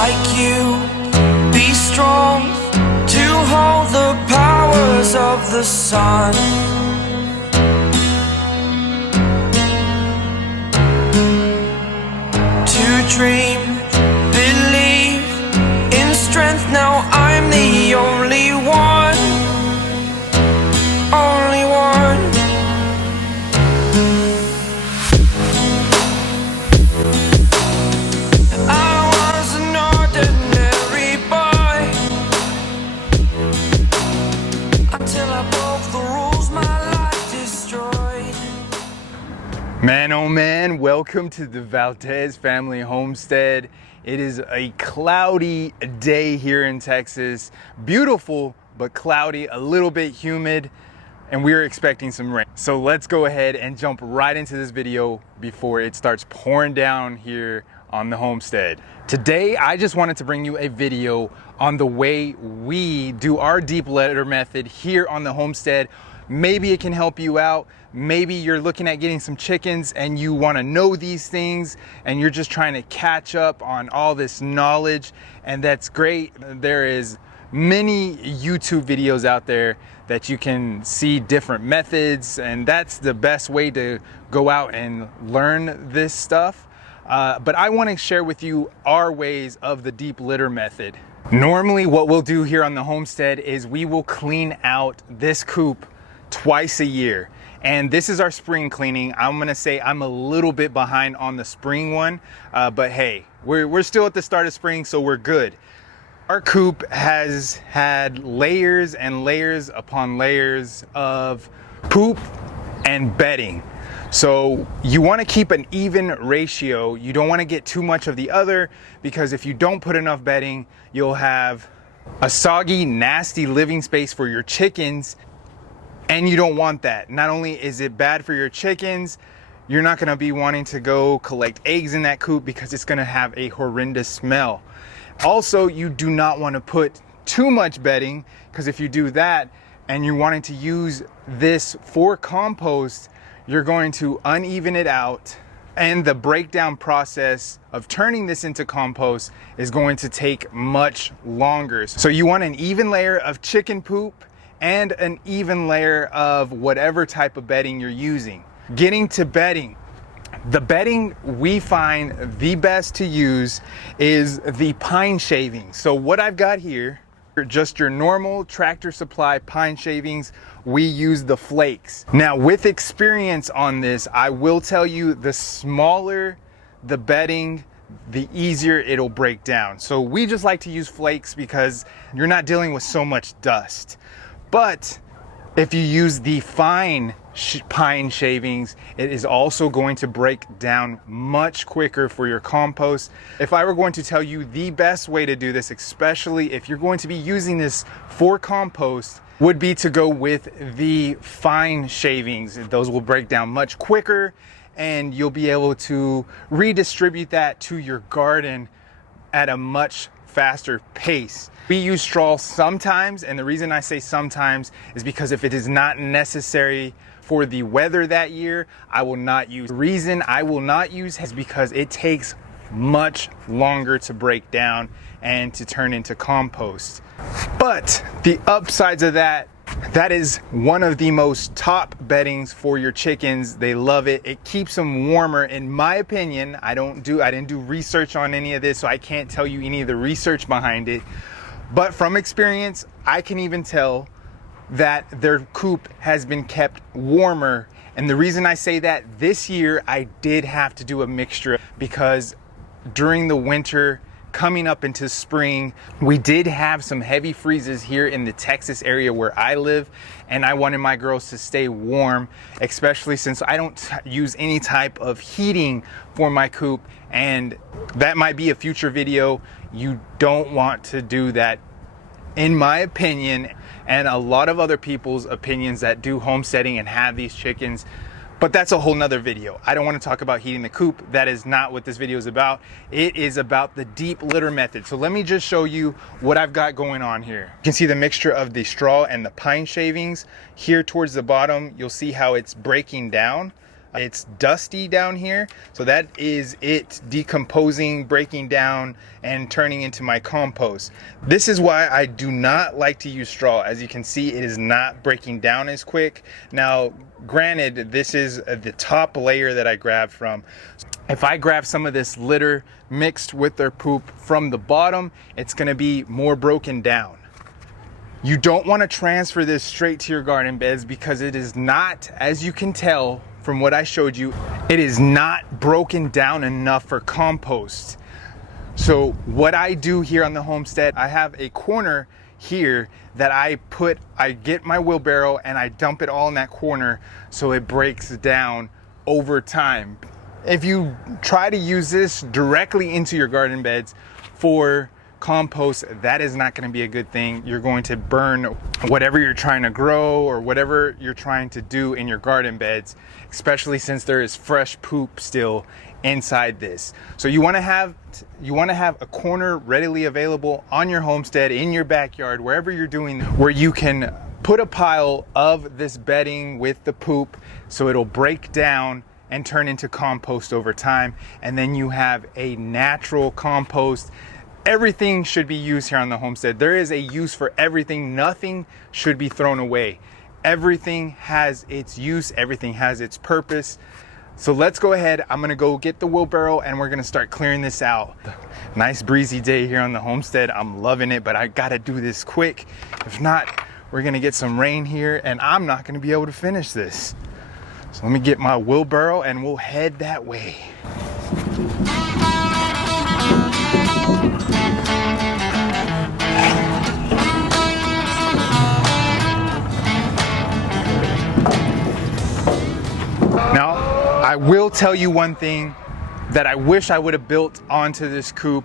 like you, be strong to hold the powers of the sun. To dream, believe in strength. Now I'm the only one, only one. I was an ordinary boy until I broke the rules my life destroyed. Man, oh man, welcome to the Valdez family homestead. It is a cloudy day here in Texas. Beautiful, but cloudy, a little bit humid, and we're expecting some rain. So let's go ahead and jump right into this video before it starts pouring down here on the homestead. Today, I just wanted to bring you a video on the way we do our deep litter method here on the homestead. Maybe it can help you out. Maybe you're looking at getting some chickens and you want to know these things and you're just trying to catch up on all this knowledge, and that's great. There is many YouTube videos out there that you can see different methods, and that's the best way to go out and learn this stuff. But I want to share with you our ways of the deep litter method. Normally what we'll do here on the homestead is we will clean out this coop twice a year. And this is our spring cleaning. I'm gonna say I'm a little bit behind on the spring one, but hey, we're still at the start of spring, so we're good. Our coop has had layers and layers upon layers of poop and bedding. So you wanna keep an even ratio. You don't wanna get too much of the other, because if you don't put enough bedding, you'll have a soggy, nasty living space for your chickens. And you don't want that. Not only is it bad for your chickens, you're not gonna be wanting to go collect eggs in that coop because it's gonna have a horrendous smell. Also, you do not wanna put too much bedding, because if you do that and you're wanting to use this for compost, you're going to uneven it out, and the breakdown process of turning this into compost is going to take much longer. So you want an even layer of chicken poop and an even layer of whatever type of bedding you're using. Getting to bedding. The bedding we find the best to use is the pine shavings. So what I've got here are just your normal Tractor Supply pine shavings. We use the flakes. Now, with experience on this, I will tell you, the smaller the bedding, the easier it'll break down. So we just like to use flakes because you're not dealing with so much dust. But if you use the fine pine shavings, it is also going to break down much quicker for your compost. If I were going to tell you the best way to do this, especially if you're going to be using this for compost, would be to go with the fine shavings. Those will break down much quicker, and you'll be able to redistribute that to your garden at a much faster pace. We use straw sometimes, and the reason I say sometimes is because if it is not necessary for the weather that year, I will not use. The reason I will not use is because it takes much longer to break down and to turn into compost. But the upsides of that is one of the most top beddings for your chickens. They love it. It keeps them warmer, in my opinion. I didn't do research on any of this, so I can't tell you any of the research behind it. But from experience, I can even tell that their coop has been kept warmer. And the reason I say that, this year I did have to do a mixture, because during the winter coming up into spring, we did have some heavy freezes here in the Texas area where I live, and I wanted my girls to stay warm, especially since I don't use any type of heating for my coop, and that might be a future video. You don't want to do that, in my opinion, and a lot of other people's opinions that do homesteading and have these chickens. But that's a whole nother video. I don't want to talk about heating the coop. That is not what this video is about. It is about the deep litter method. So let me just show you what I've got going on here. You can see the mixture of the straw and the pine shavings. Here towards the bottom, you'll see how it's breaking down. It's dusty down here, so that is it decomposing, breaking down, and turning into my compost. This is why I do not like to use straw. As you can see, it is not breaking down as quick. Now, granted, this is the top layer that I grabbed from. If I grab some of this litter mixed with their poop from the bottom, it's gonna be more broken down. You don't want to transfer this straight to your garden beds because it is not, as you can tell from what I showed you, it is not broken down enough for compost. So what I do here on the homestead, I have a corner here that I get my wheelbarrow and I dump it all in that corner so it breaks down over time. If you try to use this directly into your garden beds for compost, that is not going to be a good thing. You're going to burn whatever you're trying to grow or whatever you're trying to do in your garden beds, especially since there is fresh poop still inside this. So you want to have a corner readily available on your homestead, in your backyard, wherever you're doing, where you can put a pile of this bedding with the poop so it'll break down and turn into compost over time, and then you have a natural compost. Everything should be used here on the homestead. There is a use for everything. Nothing should be thrown away. Everything has its use. Everything has its purpose. So let's go ahead. I'm gonna go get the wheelbarrow and we're gonna start clearing this out. Nice breezy day here on the homestead. I'm loving it, but I gotta do this quick. If not, we're gonna get some rain here and I'm not gonna be able to finish this. So let me get my wheelbarrow and we'll head that way. Now, I will tell you one thing that I wish I would have built onto this coop,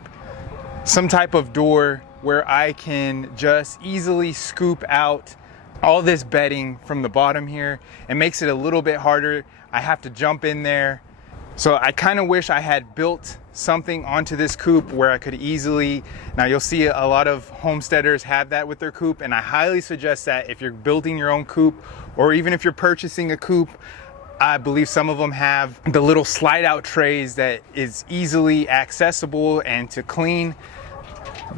some type of door where I can just easily scoop out all this bedding from the bottom here. It makes it a little bit harder. I have to jump in there. So I kind of wish I had built something onto this coop where I could easily, now you'll see a lot of homesteaders have that with their coop, and I highly suggest that if you're building your own coop or even if you're purchasing a coop, I believe some of them have the little slide out trays that is easily accessible and to clean.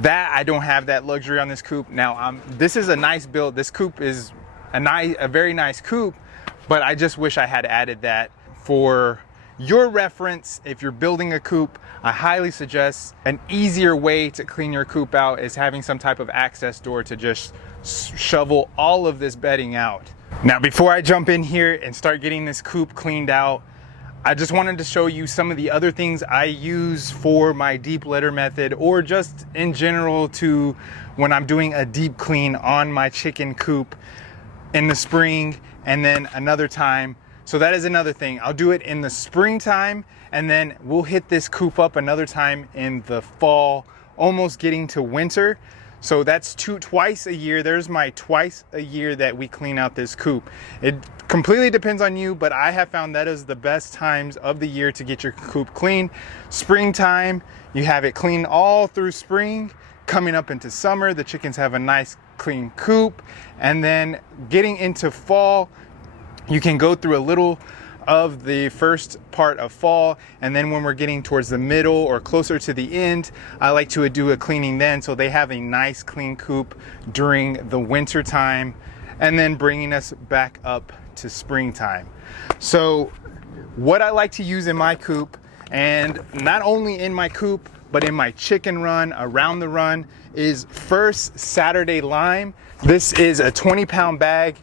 That I don't have that luxury on this coop. Now this is a nice build. This coop is a very nice coop, but I just wish I had added that. For your reference, if you're building a coop, I highly suggest an easier way to clean your coop out is having some type of access door to just shovel all of this bedding out. Now, before I jump in here and start getting this coop cleaned out, I just wanted to show you some of the other things I use for my deep litter method, or just in general to when I'm doing a deep clean on my chicken coop in the spring and then another time. So that is another thing. I'll do it in the springtime and then we'll hit this coop up another time in the fall, almost getting to winter. So that's twice a year. There's my twice a year that we clean out this coop. It completely depends on you, but I have found that is the best times of the year to get your coop clean. Springtime, you have it clean all through spring. Coming up into summer, the chickens have a nice clean coop. And then getting into fall, you can go through a little of the first part of fall, and then when we're getting towards the middle or closer to the end, I like to do a cleaning then, so they have a nice clean coop during the winter time, and then bringing us back up to springtime. So what I like to use in my coop, and not only in my coop but in my chicken run, around the run, is First Saturday Lime. This is a 20-pound bag.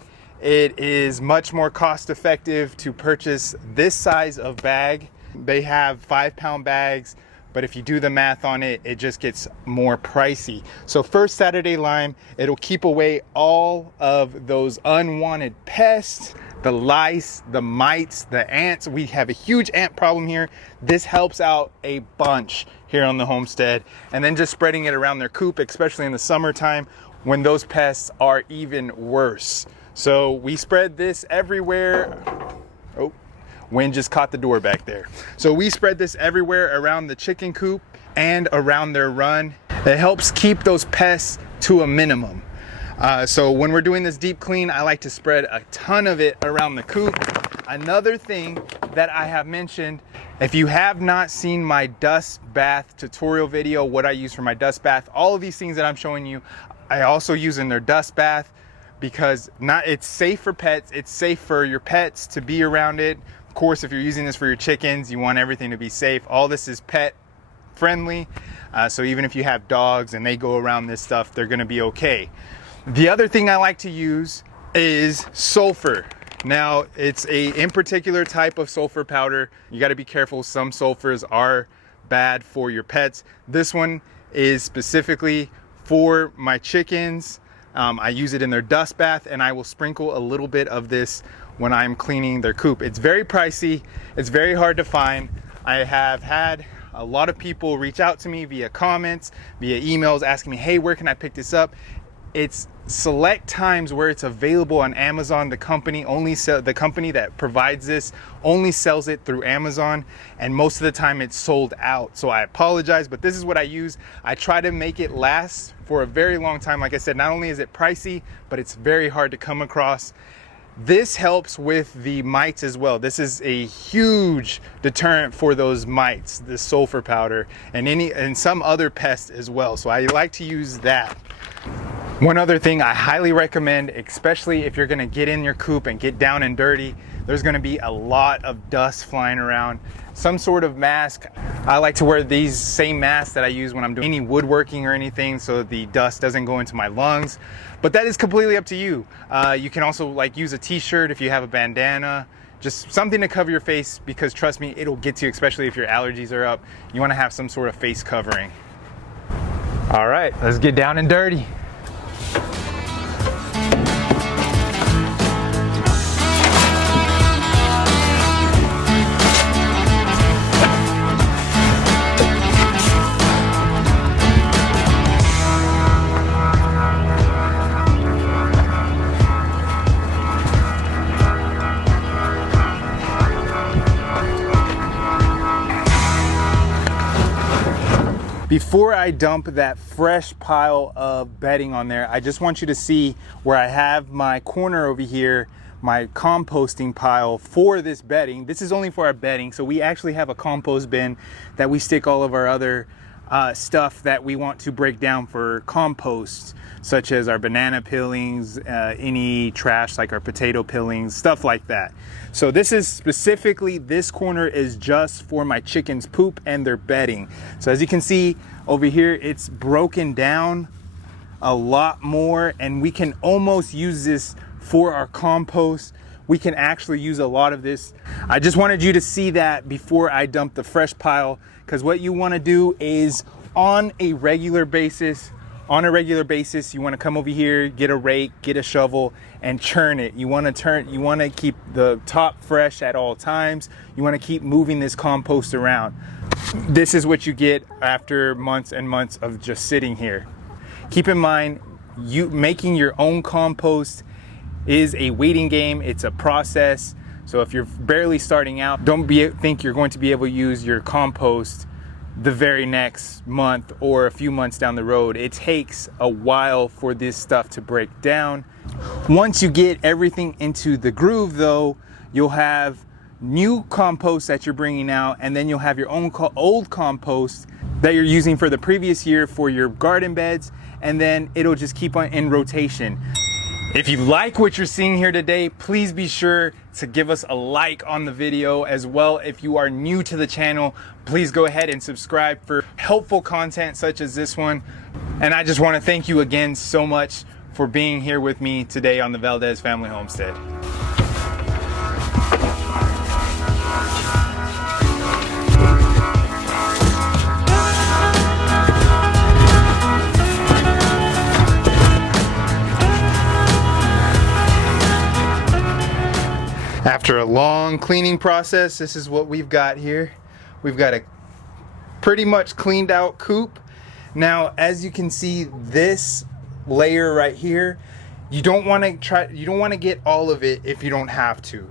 It is much more cost effective to purchase this size of bag. They have 5-pound bags, but if you do the math on it, it just gets more pricey. So First Saturday Lime, it'll keep away all of those unwanted pests, the lice, the mites, the ants. We have a huge ant problem here. This helps out a bunch here on the homestead. And then just spreading it around their coop, especially in the summertime when those pests are even worse. So we spread this everywhere. Oh, wind just caught the door back there. So we spread this everywhere around the chicken coop and around their run. It helps keep those pests to a minimum. So when we're doing this deep clean, I like to spread a ton of it around the coop. another thing that I have mentioned, if you have not seen my dust bath tutorial video, what I use for my dust bath, all of these things that I'm showing you, I also use in their dust bath, because it's safe for pets, it's safe for your pets to be around it. Of course, if you're using this for your chickens, you want everything to be safe. All this is pet friendly, so even if you have dogs and they go around this stuff, they're gonna be okay. The other thing I like to use is sulfur. Now, it's in particular type of sulfur powder. You gotta be careful, some sulfurs are bad for your pets. This one is specifically for my chickens. I use it in their dust bath, and I will sprinkle a little bit of this when I'm cleaning their coop. It's very pricey, it's very hard to find. I have had a lot of people reach out to me via comments, via emails, asking me, hey, where can I pick this up? It's select times where it's available on Amazon. The company that provides this only sells it through Amazon, and most of the time it's sold out. So I apologize, but this is what I use. I try to make it last for a very long time. Like I said, not only is it pricey, but it's very hard to come across. This helps with the mites as well. This is a huge deterrent for those mites, the sulfur powder, and some other pests as well. So I like to use that. One other thing I highly recommend, especially if you're gonna get in your coop and get down and dirty, there's gonna be a lot of dust flying around. Some sort of mask. I like to wear these same masks that I use when I'm doing any woodworking or anything, so the dust doesn't go into my lungs. But that is completely up to you. You can also use a t-shirt if you have a bandana, just something to cover your face, because trust me, it'll get to you, especially if your allergies are up. You wanna have some sort of face covering. All right, let's get down and dirty. Before I dump that fresh pile of bedding on there, I just want you to see where I have my corner over here, my composting pile for this bedding. This is only for our bedding, so we actually have a compost bin that we stick all of our other stuff that we want to break down for compost, such as our banana peelings, any trash like our potato peelings, stuff like that. So this is specifically, this corner is just for my chickens' poop and their bedding. So as you can see over here, it's broken down a lot more, and we can almost use this for our compost. We can actually use a lot of this. I just wanted you to see that before I dump the fresh pile, because what you want to do is on a regular basis, you want to come over here, get a rake, get a shovel, and churn it. You want to keep the top fresh at all times. You want to keep moving this compost around. This is what you get after months and months of just sitting here. Keep in mind, making your own compost is a waiting game. It's a process. So if you're barely starting out, don't think you're going to be able to use your compost the very next month or a few months down the road. It takes a while for this stuff to break down. Once you get everything into the groove though, you'll have new compost that you're bringing out, and then you'll have your own old compost that you're using for the previous year for your garden beds, and then it'll just keep on in rotation. If you like what you're seeing here today, please be sure to give us a like on the video as well. If you are new to the channel, please go ahead and subscribe for helpful content such as this one. And I just want to thank you again so much for being here with me today on the Valdez Family Homestead. After a long cleaning process, this is what we've got here. We've got a pretty much cleaned out coop. Now, as you can see, this layer right here, you don't want to get all of it if you don't have to.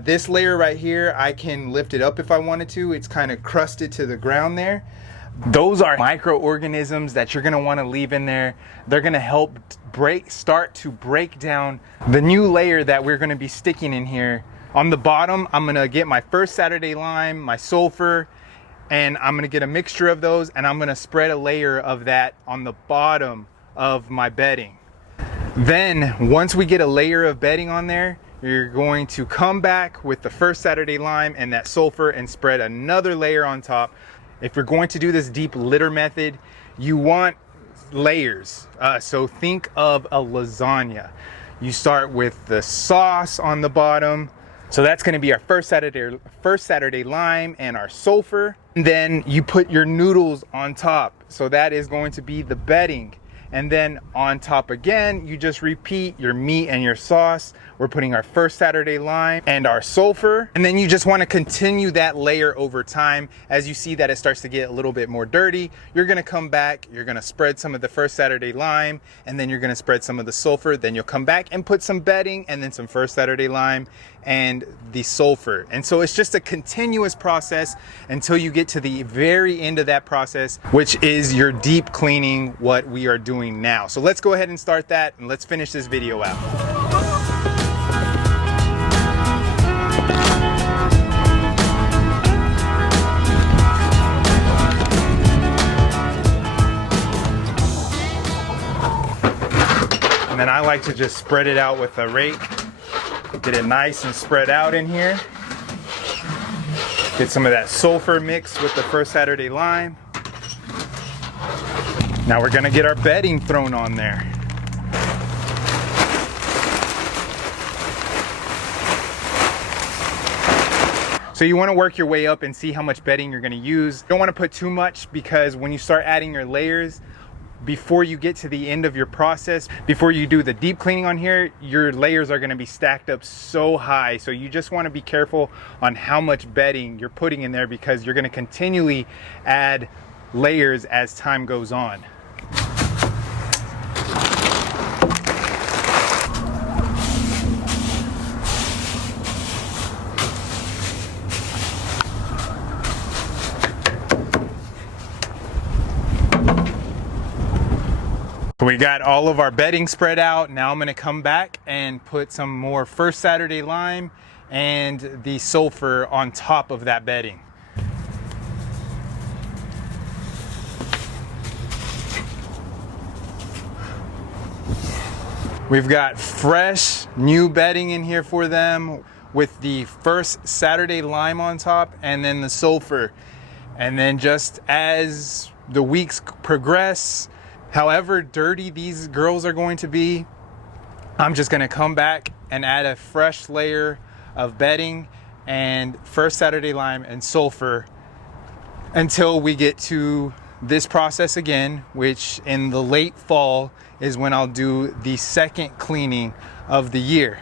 This layer right here, I can lift it up if I wanted to. It's kind of crusted to the ground there. Those are microorganisms that you're going to want to leave in there. They're going to help start to break down the new layer that we're going to be sticking in here On the bottom, I'm gonna get my first Saturday lime, my sulfur, and I'm gonna get a mixture of those, and I'm gonna spread a layer of that on the bottom of my bedding. Then, once we get a layer of bedding on there, you're going to come back with the first Saturday lime and that sulfur and spread another layer on top. If you're going to do this deep litter method, you want layers. So think of a lasagna. You start with the sauce on the bottom. So that's going to be our first Saturday lime and our sulfur. And then you put your noodles on top. So that is going to be the bedding. And then on top again, you just repeat your meat and your sauce. We're putting our first Saturday lime and our sulfur. And then you just want to continue that layer over time. As you see that it starts to get a little bit more dirty, you're going to come back, you're going to spread some of the first Saturday lime, and then you're going to spread some of the sulfur. Then you'll come back and put some bedding and then some first Saturday lime and the sulfur. And so it's just a continuous process until you get to the very end of that process, which is your deep cleaning, what we are doing now. So let's go ahead and start that, and let's finish this video out. And then I like to just spread it out with a rake. Get it nice and spread out in here. Get some of that sulfur mixed with the first Saturday lime. Now we're gonna get our bedding thrown on there. So you wanna work your way up and see how much bedding you're gonna use. You don't wanna put too much, because when you start adding your layers, before you get to the end of your process, before you do the deep cleaning on here, your layers are going to be stacked up so high. So you just want to be careful on how much bedding you're putting in there, because you're going to continually add layers as time goes on. We got all of our bedding spread out. Now I'm gonna come back and put some more first Saturday lime and the sulfur on top of that bedding. We've got fresh new bedding in here for them with the first Saturday lime on top and then the sulfur. And then just as the weeks progress, however dirty these girls are going to be, I'm just gonna come back and add a fresh layer of bedding and first Saturday lime and sulfur until we get to this process again, which in the late fall is when I'll do the second cleaning of the year.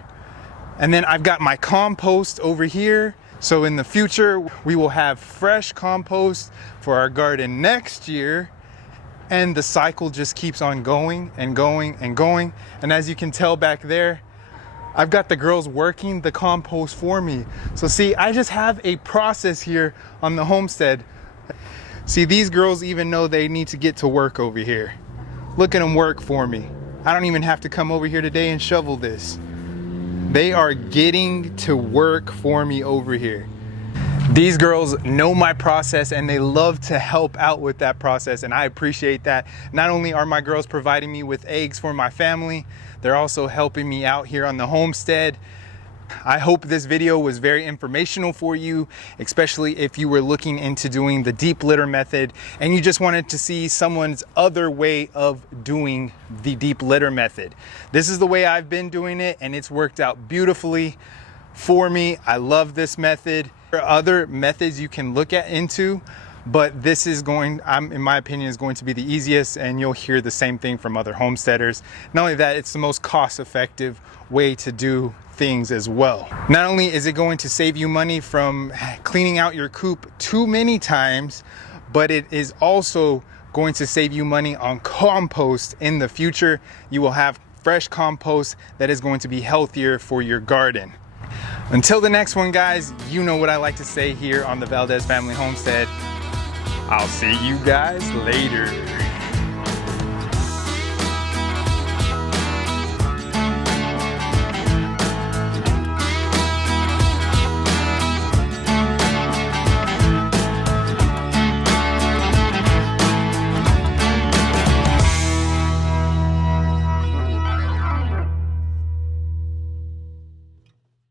And then I've got my compost over here. So in the future, we will have fresh compost for our garden next year. And the cycle just keeps on going and going and going. And as you can tell back there, I've got the girls working the compost for me. So see, I just have a process here on the homestead. See, these girls even know they need to get to work over here. Look at them work for me. I don't even have to come over here today and shovel this. They are getting to work for me over here. These girls know my process and they love to help out with that process, and I appreciate that. Not only are my girls providing me with eggs for my family, they're also helping me out here on the homestead. I hope this video was very informational for you, especially if you were looking into doing the deep litter method and you just wanted to see someone's other way of doing the deep litter method. This is the way I've been doing it, and it's worked out beautifully for me. I love this method. There are other methods you can look into, but this is going, in my opinion, is going to be the easiest, and you'll hear the same thing from other homesteaders. Not only that, it's the most cost-effective way to do things as well. Not only is it going to save you money from cleaning out your coop too many times, but it is also going to save you money on compost in the future. You will have fresh compost that is going to be healthier for your garden. Until the next one, guys, you know what I like to say here on the Valdez Family Homestead. I'll see you guys later.